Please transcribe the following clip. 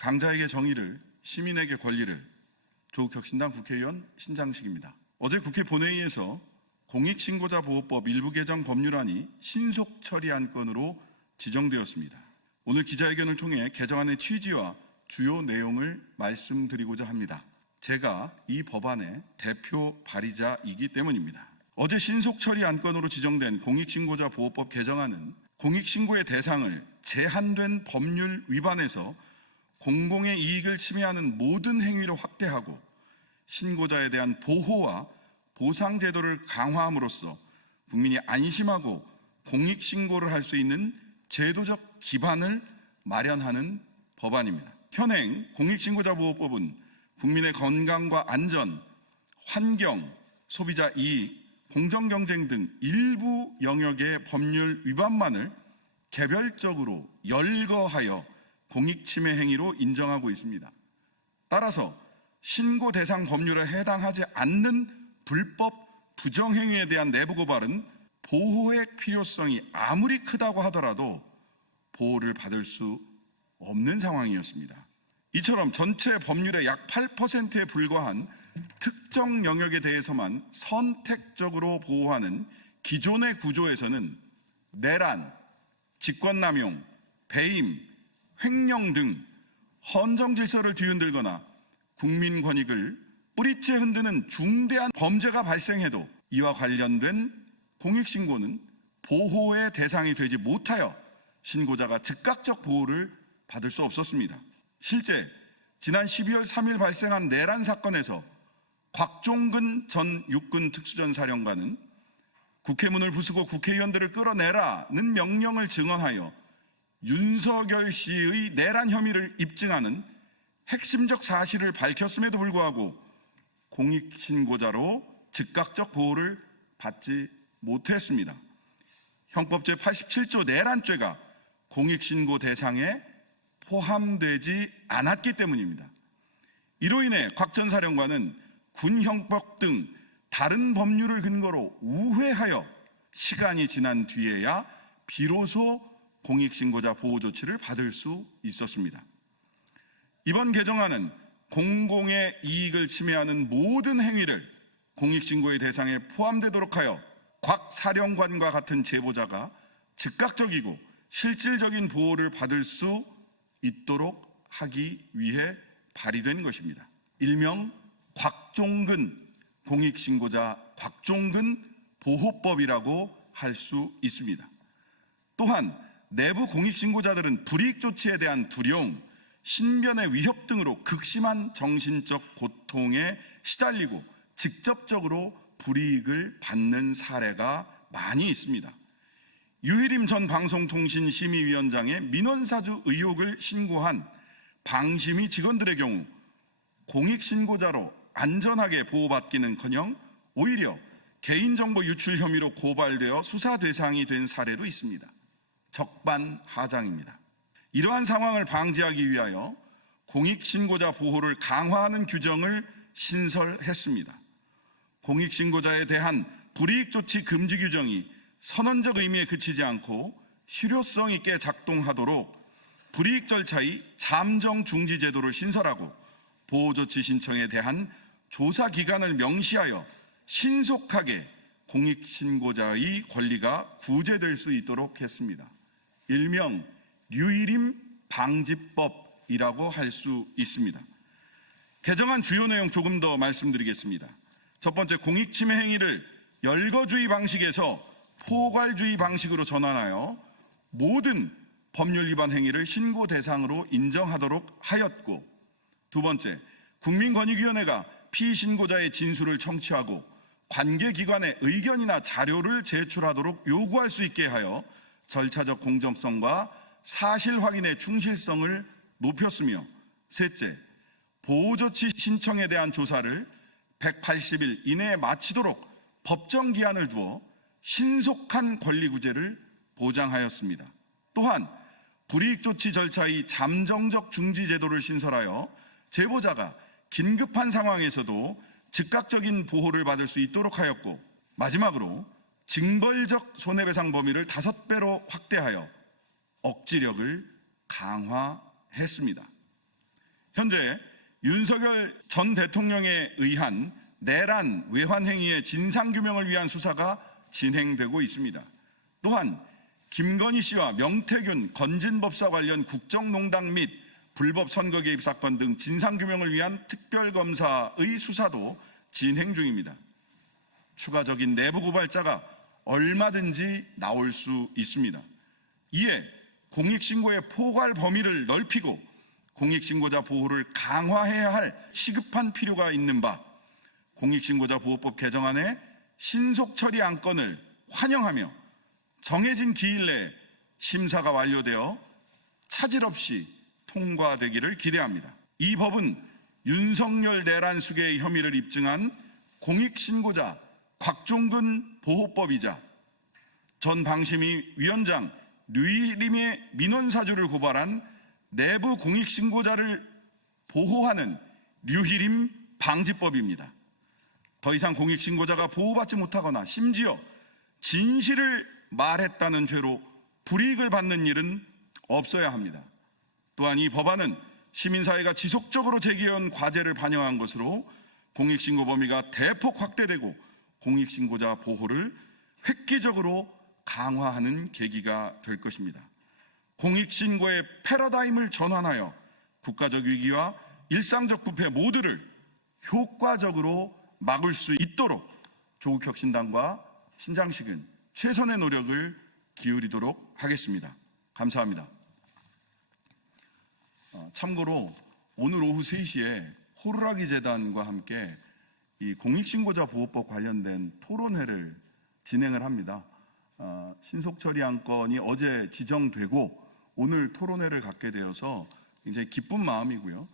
강자에게 정의를, 시민에게 권리를. 조국혁신당 국회의원 신장식입니다. 어제 국회 본회의에서 공익신고자 보호법 일부 개정 법률안이 신속 처리 안건으로 지정되었습니다. 오늘 기자회견을 통해 개정안의 취지와 주요 내용을 말씀드리고자 합니다. 제가 이 법안의 대표 발의자이기 때문입니다. 어제 신속 처리 안건으로 지정된 공익신고자 보호법 개정안은 공익신고의 대상을 제한된 법률 위반에서 공공의 이익을 침해하는 모든 행위로 확대하고 신고자에 대한 보호와 보상 제도를 강화함으로써 국민이 안심하고 공익신고를 할 수 있는 제도적 기반을 마련하는 법안입니다. 현행 공익신고자 보호법은 국민의 건강과 안전, 환경, 소비자 이익, 공정경쟁 등 일부 영역의 법률 위반만을 개별적으로 열거하여 공익침해 행위로 인정하고 있습니다. 따라서 신고 대상 법률에 해당하지 않는 불법 부정행위에 대한 내부 고발은 보호의 필요성이 아무리 크다고 하더라도 보호를 받을 수 없는 상황이었습니다. 이처럼 전체 법률의 약 8%에 불과한 특정 영역에 대해서만 선택적으로 보호하는 기존의 구조에서는 내란, 직권남용, 배임, 횡령 등 헌정 질서를 뒤흔들거나 국민 권익을 뿌리째 흔드는 중대한 범죄가 발생해도 이와 관련된 공익신고는 보호의 대상이 되지 못하여 신고자가 즉각적 보호를 받을 수 없었습니다. 실제 지난 12월 3일 발생한 내란 사건에서 곽종근 전 육군 특수전사령관은 국회문을 부수고 국회의원들을 끌어내라는 명령을 증언하여 윤석열 씨의 내란 혐의를 입증하는 핵심적 사실을 밝혔음에도 불구하고 공익신고자로 즉각적 보호를 받지 못했습니다. 형법 제87조 내란죄가 공익신고 대상에 포함되지 않았기 때문입니다. 이로 인해 곽 전 사령관은 군형법 등 다른 법률을 근거로 우회하여 시간이 지난 뒤에야 비로소 공익신고자 보호조치를 받을 수 있었습니다. 이번 개정안은 공공의 이익을 침해하는 모든 행위를 공익신고의 대상에 포함되도록 하여 곽 사령관과 같은 제보자가 즉각적이고 실질적인 보호를 받을 수 있도록 하기 위해 발의된 것입니다. 일명 곽종근 공익신고자 곽종근 보호법이라고 할 수 있습니다. 또한 내부 공익신고자들은 불이익 조치에 대한 두려움, 신변의 위협 등으로 극심한 정신적 고통에 시달리고 직접적으로 불이익을 받는 사례가 많이 있습니다. 유일임 전 방송통신심의위원장의 민원사주 의혹을 신고한 방심위 직원들의 경우 공익신고자로 안전하게 보호받기는커녕 오히려 개인정보 유출 혐의로 고발되어 수사 대상이 된 사례도 있습니다. 적반하장입니다. 이러한 상황을 방지하기 위하여 공익신고자 보호를 강화하는 규정을 신설했습니다. 공익신고자에 대한 불이익 조치 금지 규정이 선언적 의미에 그치지 않고 실효성 있게 작동하도록 불이익 절차의 잠정 중지 제도를 신설하고 보호조치 신청에 대한 조사 기간을 명시하여 신속하게 공익신고자의 권리가 구제될 수 있도록 했습니다. 일명 유일임 방지법이라고 할 수 있습니다. 개정안 주요 내용 조금 더 말씀드리겠습니다. 첫 번째, 공익침해 행위를 열거주의 방식에서 포괄주의 방식으로 전환하여 모든 법률 위반 행위를 신고 대상으로 인정하도록 하였고, 두 번째, 국민권익위원회가 피신고자의 진술을 청취하고 관계기관의 의견이나 자료를 제출하도록 요구할 수 있게 하여 절차적 공정성과 사실 확인의 충실성을 높였으며, 셋째, 보호조치 신청에 대한 조사를 180일 이내에 마치도록 법정 기한을 두어 신속한 권리 구제를 보장하였습니다. 또한 불이익 조치 절차의 잠정적 중지 제도를 신설하여 제보자가 긴급한 상황에서도 즉각적인 보호를 받을 수 있도록 하였고, 마지막으로 징벌적 손해배상 범위를 5배로 확대하여 억지력을 강화했습니다. 현재 윤석열 전 대통령에 의한 내란 외환 행위의 진상규명을 위한 수사가 진행되고 있습니다. 또한 김건희 씨와 명태균 건진법사 관련 국정농단 및 불법 선거 개입 사건 등 진상규명을 위한 특별검사의 수사도 진행 중입니다. 추가적인 내부 고발자가 얼마든지 나올 수 있습니다. 이에 공익신고의 포괄 범위를 넓히고 공익신고자 보호를 강화해야 할 시급한 필요가 있는 바 공익신고자 보호법 개정안의 신속 처리 안건을 환영하며 정해진 기일 내에 심사가 완료되어 차질 없이 통과되기를 기대합니다. 이 법은 윤석열 내란 수괴의 혐의를 입증한 공익신고자 곽종근 보호법이자 전 방심위 위원장 류일임의 민원사주를 고발한 내부 공익신고자를 보호하는 류일임 방지법입니다. 더 이상 공익신고자가 보호받지 못하거나 심지어 진실을 말했다는 죄로 불이익을 받는 일은 없어야 합니다. 또한 이 법안은 시민사회가 지속적으로 제기해온 과제를 반영한 것으로 공익신고 범위가 대폭 확대되고 공익신고자 보호를 획기적으로 강화하는 계기가 될 것입니다. 공익신고의 패러다임을 전환하여 국가적 위기와 일상적 부패 모두를 효과적으로 막을 수 있도록 조국혁신당과 신장식은 최선의 노력을 기울이도록 하겠습니다. 감사합니다. 참고로 오늘 오후 3시에 호루라기 재단과 함께 이 공익신고자 보호법 관련된 토론회를 진행을 합니다. 신속처리 안건이 어제 지정되고 오늘 토론회를 갖게 되어서 굉장히 기쁜 마음이고요.